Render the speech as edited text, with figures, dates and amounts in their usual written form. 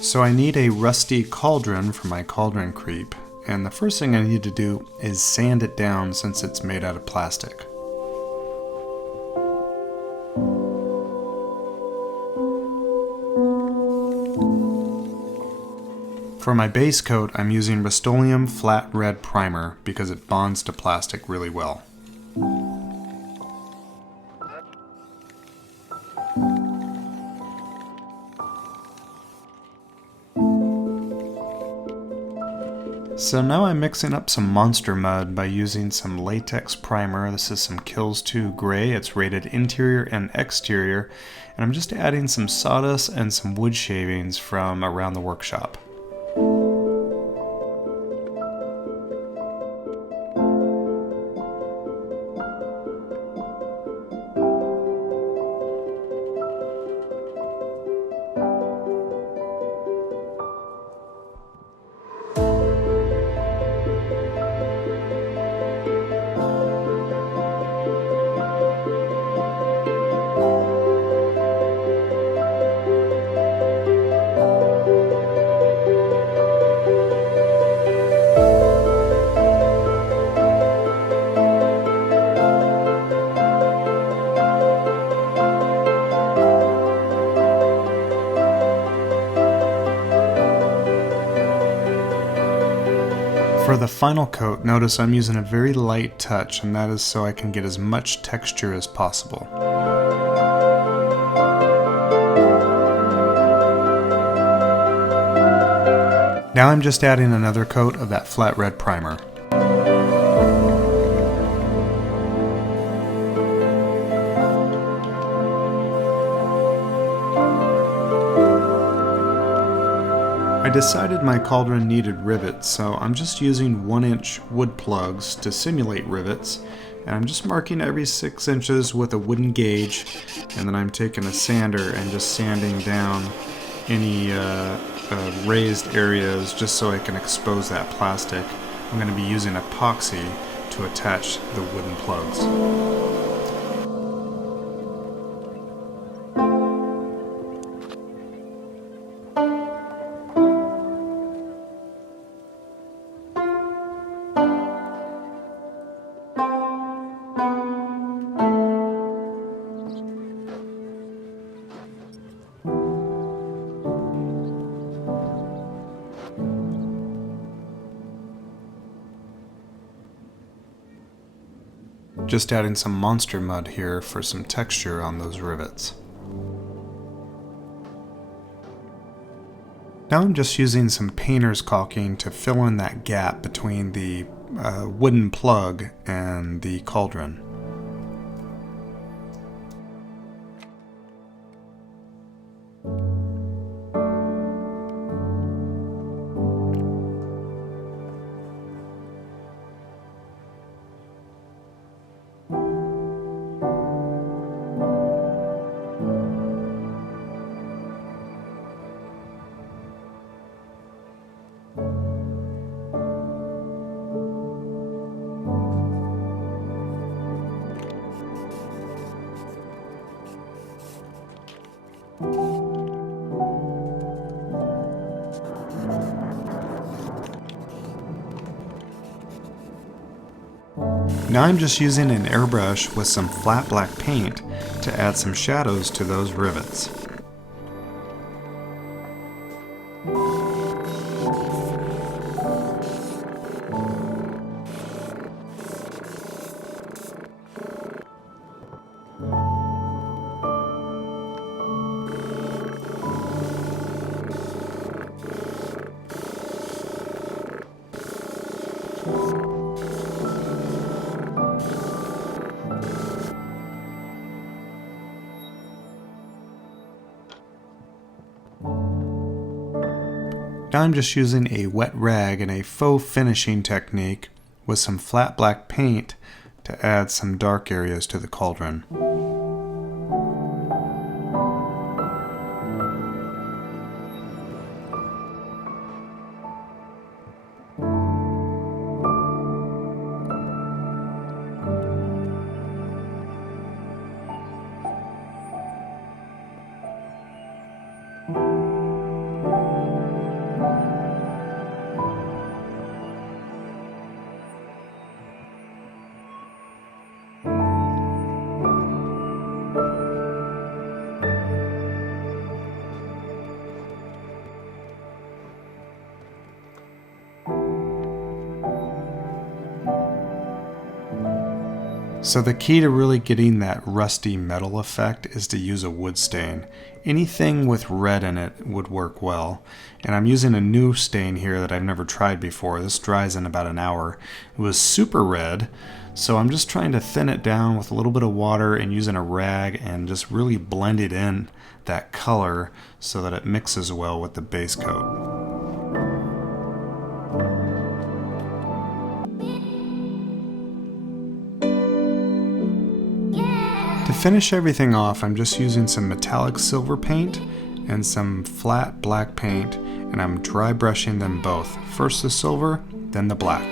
So I need a rusty cauldron for my cauldron creep, and the first thing I need to do is sand it down since it's made out of plastic. For my base coat, I'm using Rust-Oleum Flat Red Primer because it bonds to plastic really well. So now I'm mixing up some monster mud by using some latex primer. This is some Kills 2 gray. It's rated interior and exterior. And I'm just adding some sawdust and some wood shavings from around the workshop. For the final coat, notice I'm using a very light touch, and that is so I can get as much texture as possible. Now I'm just adding another coat of that flat red primer. I decided my cauldron needed rivets, so I'm just using 1-inch wood plugs to simulate rivets, and I'm just marking every 6 inches with a wooden gauge, and then I'm taking a sander and just sanding down any raised areas just so I can expose that plastic. I'm going to be using epoxy to attach the wooden plugs. Just adding some monster mud here for some texture on those rivets. Now I'm just using some painter's caulking to fill in that gap between the wooden plug and the cauldron. Now I'm just using an airbrush with some flat black paint to add some shadows to those rivets. Now I'm just using a wet rag and a faux finishing technique with some flat black paint to add some dark areas to the cauldron. So the key to really getting that rusty metal effect is to use a wood stain. Anything with red in it would work well. And I'm using a new stain here that I've never tried before. This dries in about an hour. It was super red, so I'm just trying to thin it down with a little bit of water and using a rag and just really blend it in that color so that it mixes well with the base coat. To finish everything off, I'm just using some metallic silver paint and some flat black paint, and I'm dry brushing them both. First the silver, then the black.